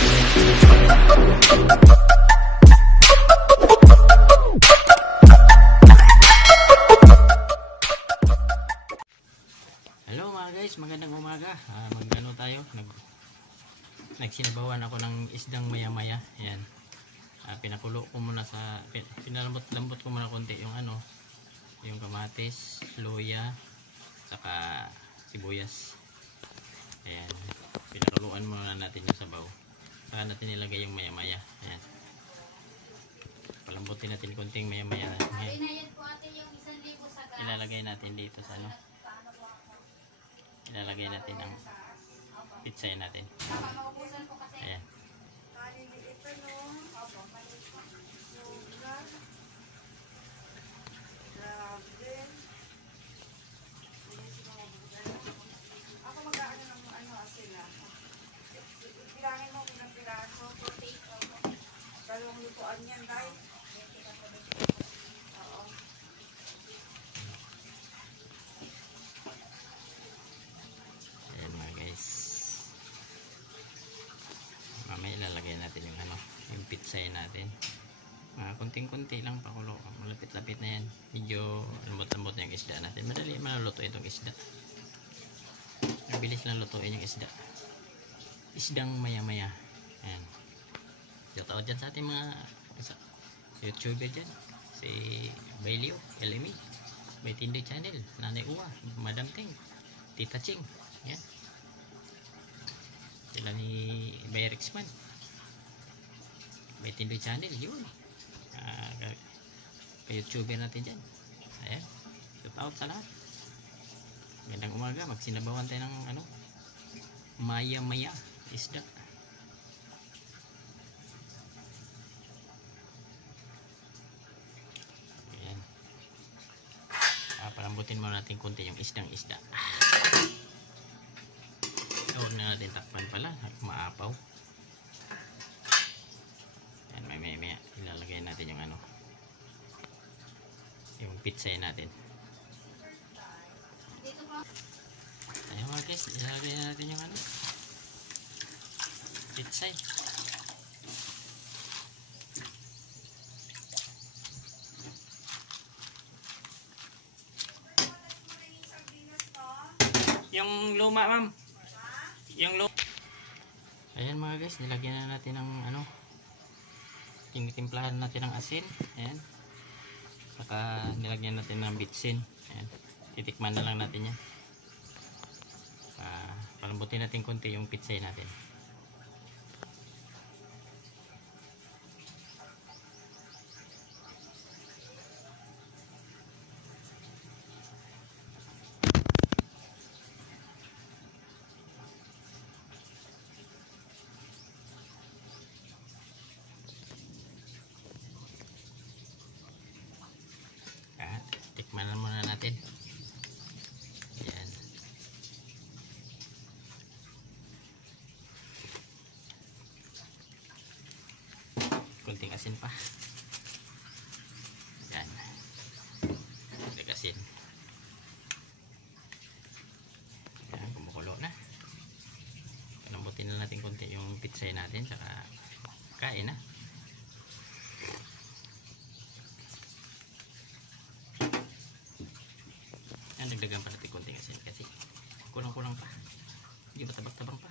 Hello mga guys, magandang umaga. Magano tayo? Nagsinabawan ako ng isdang maya-maya. Ayan. Pinakulo ko muna sa pinalambot-lambot ko muna konti yung yung kamatis, luya, saka sibuyas. Ayan. Pinakuluan muna natin yung sabaw. Saka natin nilagay yung maya-maya. Ayan. Palambutin natin konting maya-maya. Ilalagay natin dito sa ilalagay natin ang pitsay natin. Ayan. Ako mag-aano ng sila. Bilangin mo kung piraso. Dalawang lutuan yan, guys. Oo. Ayan mga guys. Mamaya ilalagay natin yung pitsay natin. Kunting-kunti lang pakulo. Malapit-lapit na yan. Medyo lambot-lambot na yung isda natin. Madali maluluto itong isda. Mabilis lang lutuin yung isda. Isdang maya-maya. Ayan. Shout out dyan sa ating mga YouTuber dyan. Si Bailio, LME, May Tindoy Channel, Nanay Uwa, Madam Ting, Tita Ching. Ayan. Sila ni Bayrexman, May Tindoy Channel. Yun. Ka-YouTuber natin dyan. Ayan. Shout out sa lahat. Magandang umaga. Magsinabawan tayo ng maya-maya isda. Ayan. Palambutin muna natin konti yung isdang-isda. Huwag na natin takpan pala. Maapaw. Ayan, may ilalagay natin yung yung pitsay natin. Ayan mga guys, ilalagay natin yung pitsay. Yung luma, ma'am. Yung luma. Ayan mga guys, nilagyan na natin ng tinitimplahan natin ng asin. Ayan. Saka nilagyan natin ng bitsin. Ayan. Titikman na lang natin yan. Palambutin natin konti yung pitsay natin. Tikman na muna natin. Ayan. Kunting asin pa. Ayan. Kunting asin. Ayan, kumukulo na. Palambutin na natin kunti yung pitsay natin. Saka kain na. Dagdagan pa natin konting asin kasi kulang-kulang pa, hindi ba tabang-tabang pa.